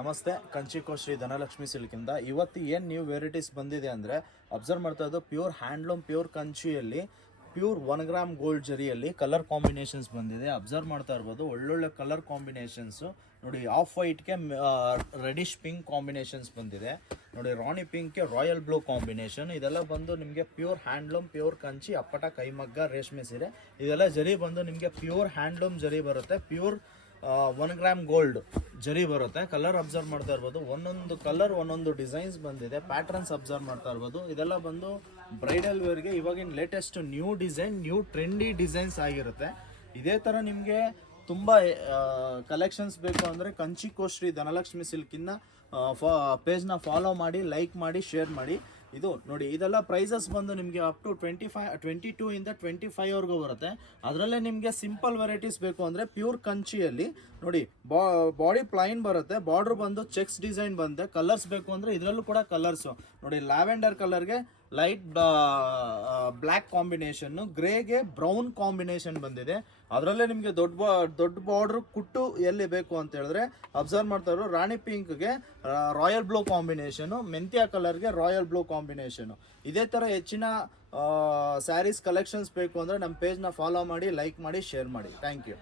ನಮಸ್ತೆ, ಕಂಚಿಕೋ ಶ್ರೀ ಧನಲಕ್ಷ್ಮಿ ಸಿಲ್ಕಿಂದ ಇವತ್ತು ಏನು ನ್ಯೂ ವೆರೈಟೀಸ್ ಬಂದಿದೆ ಅಂದರೆ ಅಬ್ಸರ್ವ್ ಮಾಡ್ತಾ ಇದ್ದು ಪ್ಯೂರ್ ಹ್ಯಾಂಡ್ಲೂಮ್ ಪ್ಯೂರ್ ಕಂಚಿಯಲ್ಲಿ ಪ್ಯೂರ್ 1 ಗ್ರಾಮ್ ಗೋಲ್ಡ್ ಜರಿಯಲ್ಲಿ ಕಲರ್ ಕಾಂಬಿನೇಷನ್ಸ್ ಬಂದಿದೆ. ಅಬ್ಸರ್ವ್ ಮಾಡ್ತಾ ಇರ್ಬೋದು, ಒಳ್ಳೊಳ್ಳೆ ಕಲರ್ ಕಾಂಬಿನೇಷನ್ಸು ನೋಡಿ. ಆಫ್ ವೈಟ್ಗೆ ರೆಡಿಶ್ ಪಿಂಕ್ ಕಾಂಬಿನೇಷನ್ಸ್ ಬಂದಿದೆ ನೋಡಿ. ರಾಣಿ ಪಿಂಕ್ಗೆ ರಾಯಲ್ ಬ್ಲೂ ಕಾಂಬಿನೇಷನ್. ಇದೆಲ್ಲ ಬಂದು ನಿಮಗೆ ಪ್ಯೂರ್ ಹ್ಯಾಂಡ್ಲೂಮ್ ಪ್ಯೂರ್ ಕಂಚಿ ಅಪ್ಪಟ ಕೈಮಗ್ಗ ರೇಷ್ಮೆ ಸೀರೆ. ಇದೆಲ್ಲ ಜರಿ ಬಂದು ನಿಮಗೆ ಪ್ಯೂರ್ ಹ್ಯಾಂಡ್ಲೂಮ್ ಜರಿ ಬರುತ್ತೆ. ಪ್ಯೂರ್ 1 ಗ್ರಾಮ್ ಗೋಲ್ಡ್ ಜರಿ ಬರುತ್ತೆ. ಕಲರ್ ಅಬ್ಸರ್ವ್ ಮಾಡ್ತಾ ಇರ್ಬೋದು, ಒಂದೊಂದು ಕಲರ್ ಒಂದೊಂದು ಡಿಸೈನ್ಸ್ ಬಂದಿದೆ. ಪ್ಯಾಟರ್ನ್ಸ್ ಅಬ್ಸರ್ವ್ ಮಾಡ್ತಾ ಇರ್ಬೋದು. ಇದೆಲ್ಲ ಬಂದು ಬ್ರೈಡಲ್ ವೇರ್ಗೆ ಇವಾಗಿನ latest new design, new trendy designs ಆಗಿರುತ್ತೆ. ಇದೇ ಥರ ನಿಮಗೆ ತುಂಬ ಕಲೆಕ್ಷನ್ಸ್ ಬೇಕು ಅಂದರೆ ಕಂಚಿಕೋ ಶ್ರೀ ಧನಲಕ್ಷ್ಮಿ ಸಿಲ್ಕಿನ ಪೇಜ್ನ ಫಾಲೋ ಮಾಡಿ, ಲೈಕ್ ಮಾಡಿ, ಶೇರ್ ಮಾಡಿ. ಇದು ನೋಡಿ, ಇದೆಲ್ಲ ಪ್ರೈಸಸ್ ಬಂದು ನಿಮಗೆ ಅಪ್ ಟು 22 ಇಂದ 25ವರೆಗೂ ಬರುತ್ತೆ. ಅದರಲ್ಲೇ ನಿಮಗೆ ಸಿಂಪಲ್ ವೆರೈಟೀಸ್ ಬೇಕು ಅಂದರೆ ಪ್ಯೂರ್ ಕಂಚಿಯಲ್ಲಿ ನೋಡಿ, ಬಾಡಿ ಪ್ಲೈನ್ ಬರುತ್ತೆ, ಬಾರ್ಡರ್ ಬಂದು ಚೆಕ್ಸ್ ಡಿಸೈನ್ ಬಂದೆ. ಕಲರ್ಸ್ ಬೇಕು ಅಂದರೆ ಇದರಲ್ಲೂ ಕೂಡ ಕಲರ್ಸು ನೋಡಿ. ಲ್ಯಾವೆಂಡರ್ ಕಲರ್ಗೆ ಲೈಟ್ ಬ್ಲ್ಯಾಕ್ ಕಾಂಬಿನೇಷನ್ನು, ಗ್ರೇಗೆ ಬ್ರೌನ್ ಕಾಂಬಿನೇಷನ್ ಬಂದಿದೆ. ಅದರಲ್ಲೇ ನಿಮಗೆ ದೊಡ್ಡ ಬಾರ್ಡ್ರ್ ಕುಟ್ಟು ಎಲ್ಲಿ ಬೇಕು ಅಂತ ಹೇಳಿದ್ರೆ ಅಬ್ಸರ್ವ್ ಮಾಡ್ತಾ ಇರೋ ರಾಣಿ ಪಿಂಕ್ಗೆ ರಾಯಲ್ ಬ್ಲೂ ಕಾಂಬಿನೇಷನು, ಮೆಂತ್ಯ ಕಲರ್ಗೆ ರಾಯಲ್ ಬ್ಲೂ ಕಾಂಬಿನೇಷನು. ಇದೇ ಥರ ಹೆಚ್ಚಿನ ಸ್ಯಾರೀಸ್ ಕಲೆಕ್ಷನ್ಸ್ ಬೇಕು ಅಂದರೆ ನಮ್ಮ ಪೇಜ್ನ ಫಾಲೋ ಮಾಡಿ, ಲೈಕ್ ಮಾಡಿ, ಶೇರ್ ಮಾಡಿ. Thank you.